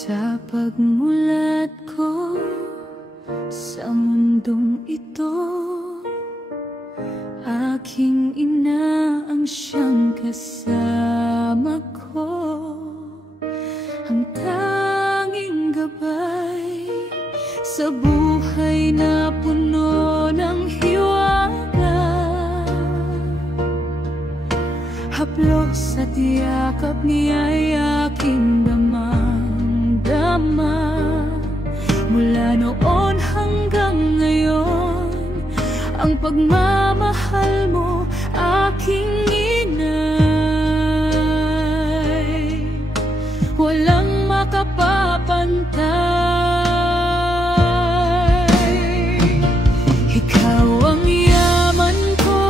Sa pagmulat ko sa mundong ito, aking ina ang siyang kasama ko, ang tanging gabay sa buhay na puno ng hiwaga. Haplos at yakap niya'y aking damang-dama. Mula noon hanggang ngayon, ang pagmamahal mo, aking inay, walang makapapantay. Ikaw ang yaman ko,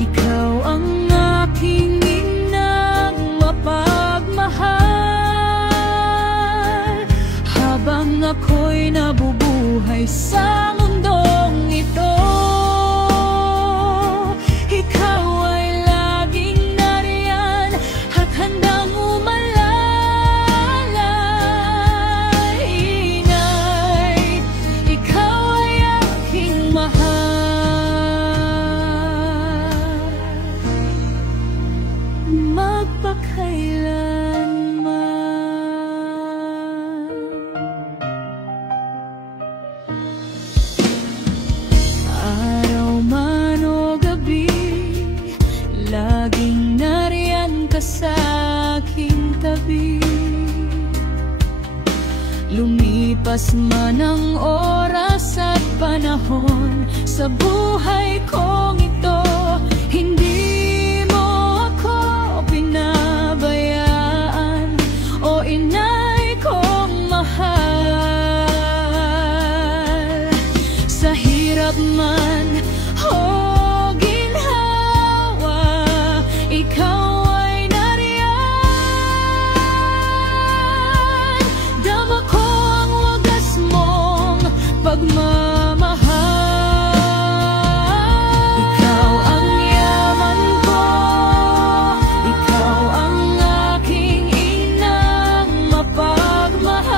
ikaw ang aking inang mapagmahal, habang ako'y nabubuhay sa mundong ito. Ikaw ay laging nariyan at handang umalalay. Inay, ikaw ay aking mahal, magpakailanman. Araw man o gabi, laging nariyan ka sa aking tabi. Lumipas man ang oras at panahon sa buhay kong ito, hindi mo ako pinabayaan, o inay kong mahal. Sa hirap man o ginhawa, ikaw ay nariyan. Dama ko ang wagas mong pagmamahal. Ikaw ang yaman ko, ikaw ang aking inang mapagmahal,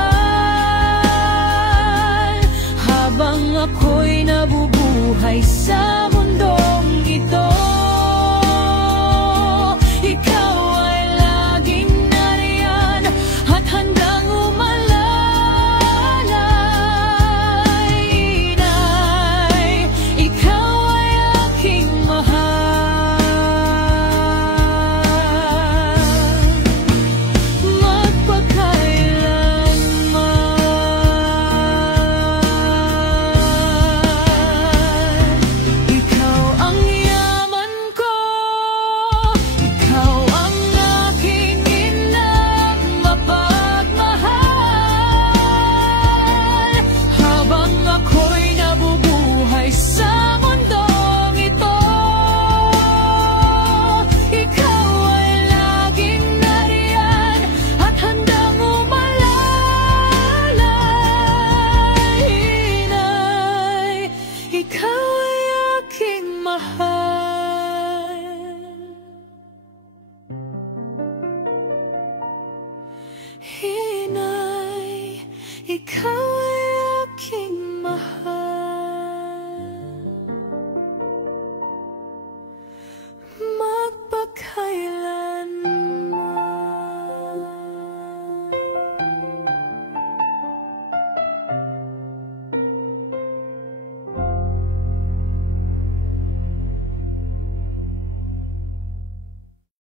habang ako'y nabubuhay sa mundong ito. Ikaw ay laging nariyan at handang umalalay. Inay, ikaw ay aking mahal, magpakailanman. Ikaw ang yaman ko, ikaw ang aking inang mapagmahal, habang ako'y nabubuhay sa mundong ito. Ikaw ay laging nariyan at handang umalalay. Inay, ikaw ay aking mahal, inay, ikaw